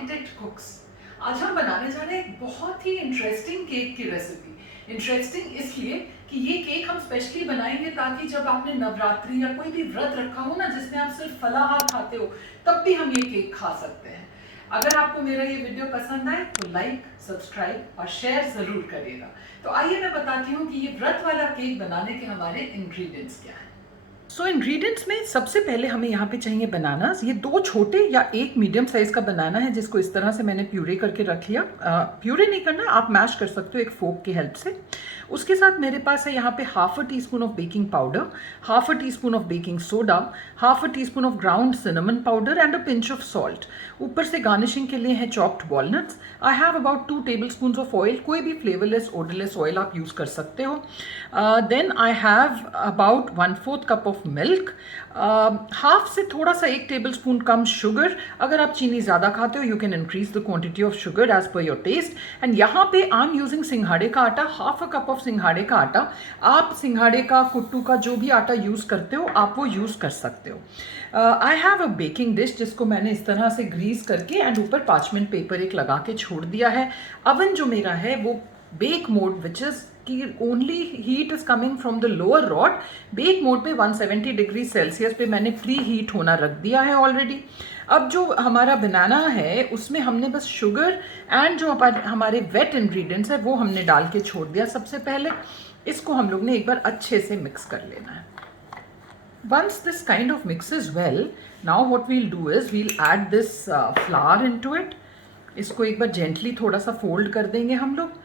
Architect कुक्स। आज हम बनाने जा रहे हैं एक बहुत ही इंटरेस्टिंग केक की रेसिपी। इंटरेस्टिंग इसलिए कि ये केक हम स्पेशली बनाएंगे ताकि जब आपने नवरात्रि या कोई भी व्रत रखा हो ना जिसमें आप सिर्फ फलाहार खाते हो, तब भी हम ये केक खा सकते हैं। अगर आपको मेरा ये वीडियो पसंद आए तो लाइक, सब्सक्राइब और शेयर जरूर करिएगा। तो आइए मैं बताती हूँ कि ये व्रत वाला केक बनाने के हमारे इंग्रेडिएंट्स क्या हैं। सो इंग्रेडिएंट्स में सबसे पहले हमें यहाँ पे चाहिए बनानास। ये 2 छोटे या 1 मीडियम साइज का बनाना है जिसको इस तरह से मैंने प्यूरे करके रख लिया। प्यूरे नहीं करना, आप मैश कर सकते हो एक फोक की हेल्प से। उसके साथ मेरे पास है यहाँ पे half a teaspoon of baking powder, half a teaspoon of baking soda, half a teaspoon of ground cinnamon powder and a pinch of salt. ऊपर से गार्निशिंग के लिए है chopped walnuts. I have about 2 tablespoon of oil, कोई भी flavourless odourless oil आप use कर सकते हो। Then I have about 1/4 cup of milk, half से थोड़ा सा 1 टेबल स्पून कम शुगर। अगर आप चीनी ज़्यादा खाते हो you can increase the quantity of sugar as per your taste. And यहाँ पे आई एम यूजिंग सिंघाड़े का आटा, हाफ अ कप ऑफ सिंघाड़े का आटा। आप सिंघाड़े का, कुट्टू का जो भी आटा यूज़ करते हो आप वो यूज़ कर सकते हो। I have a baking dish जिसको मैंने इस तरह से ग्रीस करके एंड ऊपर पार्चमेंट पेपर एक लगा के छोड़ दिया है। अवन जो मेरा है वो बेक मोड विच इज़ कि only heat is coming from the lower rod. Bake mode पे 170 डिग्री सेल्सियस पे मैंने प्री हीट होना रख दिया है ऑलरेडी। अब जो हमारा बनाना है उसमें हमने बस शुगर एंड जो हमारे वेट इंग्रेडिएंट्स है वो हमने डाल के छोड़ दिया। सबसे पहले इसको हम लोग ने एक बार अच्छे से मिक्स कर लेना है। Once this kind of mixes well, now what we'll do is we'll add this flour into it. इसको एक बार जेंटली थोड़ा सा फोल्ड कर देंगे हम लोग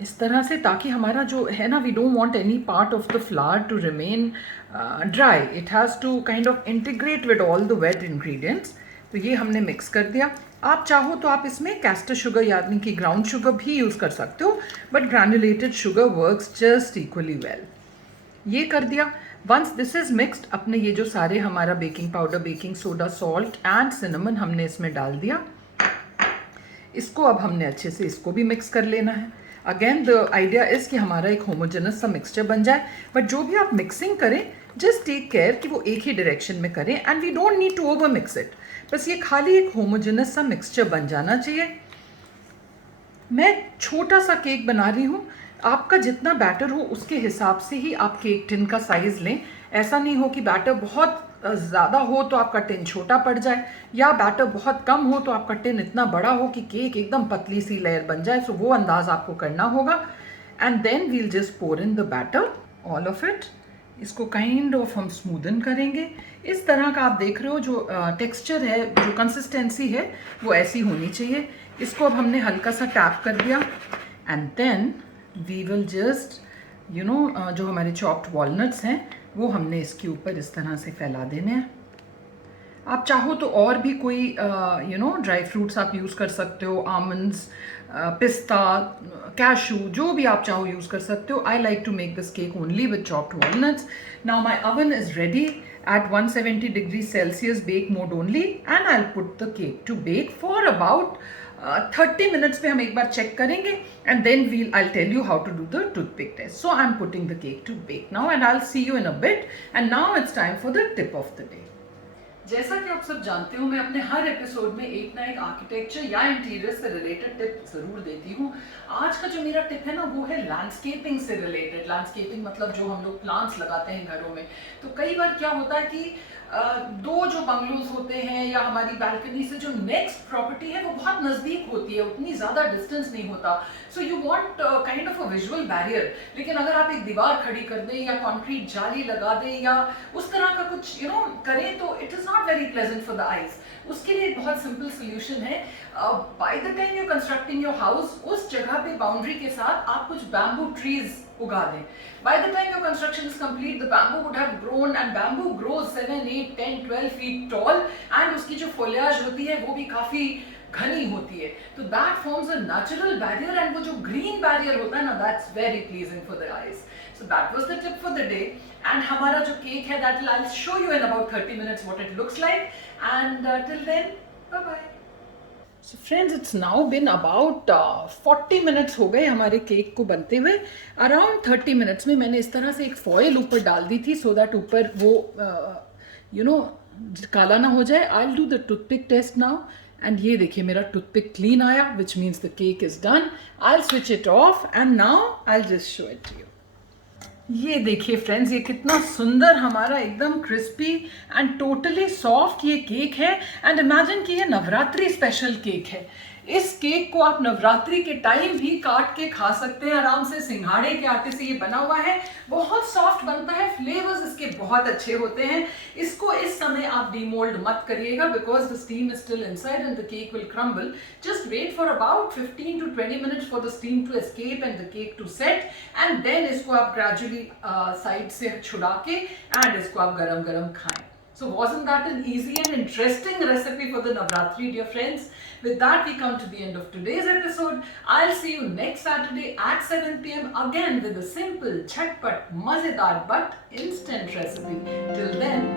इस तरह से, ताकि हमारा जो है ना, we don't want any part of the flour to remain dry. It has to kind of integrate with all the wet ingredients. तो ये हमने मिक्स कर दिया। आप चाहो तो आप इसमें कैस्टर शुगर यानी कि ग्राउंड शुगर भी यूज़ कर सकते हो, but granulated sugar works just equally well. ये कर दिया। वंस दिस इज मिक्सड, अपने ये जो सारे हमारा baking powder, baking soda, salt and cinnamon हमने इसमें डाल दिया। इसको अब हमने अच्छे से इसको भी मिक्स कर लेना है। अगेन द आइडिया इज कि हमारा एक होमोजेनस सा मिक्सचर बन जाए। बट जो भी आप मिक्सिंग करें जस्ट टेक केयर कि वो एक ही डायरेक्शन में करें and we don't need to over mix it. बस ये खाली एक होमोजेनस सा मिक्सचर बन जाना चाहिए। मैं छोटा सा केक बना रही हूँ, आपका जितना बैटर हो उसके हिसाब से ही आप केक टिन का साइज़ लें। ऐसा नहीं हो कि बैटर बहुत ज़्यादा हो तो आपका टिन छोटा पड़ जाए, या बैटर बहुत कम हो तो आपका टिन इतना बड़ा हो कि केक एकदम पतली सी लेयर बन जाए। सो वो अंदाज़ आपको करना होगा। And then we'll just pour in the batter all of it. इसको काइंड ऑफ हम स्मूदन करेंगे। इस तरह का आप देख रहे हो जो टेक्सचर है, जो कंसिस्टेंसी है वो ऐसी होनी चाहिए। इसको अब हमने हल्का सा टैप कर दिया and then we will just जो हमारे चॉप्ड वॉलनट्स हैं वो हमने इसके ऊपर इस तरह से फैला देने हैं। आप चाहो तो और भी कोई ड्राई फ्रूट्स आप यूज़ कर सकते हो, आमंड्स, पिस्ता, कैशू, जो भी आप चाहो यूज़ कर सकते हो। I like to make this cake only with chopped walnuts. Now my oven is ready at 170 degrees Celsius bake mode only and I'll put the cake to bake for about 30 minutes पे हम एक बार check करेंगे and then I'll tell you how to do the toothpick test. So I'm putting the cake to bake now and I'll see you in a bit. And now it's time for the tip of the day. जैसा कि आप सब जानते हो, मैं अपने हर episode में एक ना एक आर्किटेक्चर या इंटीरियर से रिलेटेड टिप जरूर देती हूँ। आज का जो मेरा टिप है ना वो है लैंडस्केपिंग से रिलेटेड। लैंडस्केपिंग मतलब जो हम लोग प्लांट्स लगाते हैं घरों में। तो कई बार क्या होता है कि दो जो बंगलोज होते हैं या हमारी बैल्कनी से जो नेक्स्ट प्रॉपर्टी है वो बहुत नज़दीक होती है, उतनी ज़्यादा डिस्टेंस नहीं होता। So you want kind of a visual barrier. लेकिन अगर आप एक दीवार खड़ी कर दें या कंक्रीट जाली लगा दें या उस तरह का कुछ करें तो it is not very pleasant for the eyes. उसके लिए एक बहुत सिंपल सोल्यूशन है। By the time you constructing your house, उस जगह पे बाउंड्री के साथ आप कुछ बैम्बू ट्रीज उगा दें। By the time your construction is complete, the bamboo would have grown and bamboo grows 7, 8, 10, 12 feet tall and उसकी जो foliage होती है वो भी काफी घनी होती है। तो that forms a natural barrier and वो जो green barrier होता है ना, that's very pleasing for the eyes. So that was the tip for the day. And हमारा जो cake है that I'll show you in about 30 minutes what it looks like. And till then, bye bye. So friends, it's now been about 40 minutes हो गए हमारे cake को बनते हुए। Around 30 minutes में मैंने इस तरह से एक फॉयल ऊपर डाल दी थी सो दैट ऊपर वो काला ना हो जाए। I will do the toothpick test now and ये देखिए मेरा टूथपिक क्लीन आया, which means the cake is done. I switch it off and now I just show it to you. ये देखिए फ्रेंड्स, ये कितना सुंदर हमारा एकदम क्रिस्पी एंड टोटली सॉफ्ट ये केक है. एंड इमेजिन कि ये नवरात्रि स्पेशल केक है. इस केक को आप नवरात्रि के टाइम भी काट के खा सकते हैं आराम से. सिंघाड़े के आटे से ये बना हुआ है, बहुत सॉफ्ट बनता है, फ्लेवर्स इसके बहुत अच्छे होते हैं. इसको इस समय आप डीमोल्ड मत करिएगा because the steam is still inside and the cake will crumble. Just wait for about 15 to 20 minutes for the steam to escape and the cake to set. And then इसको आप ग्रेजुअली साइड से छुड़ा के and इसको आप गरम गरम खाएं. So wasn't that an easy and interesting recipe for the Navratri, dear friends? With that, we come to the end of today's episode. I'll see you next Saturday at 7 p.m. again with a simple, chatpat, mazedar but instant recipe. Till then,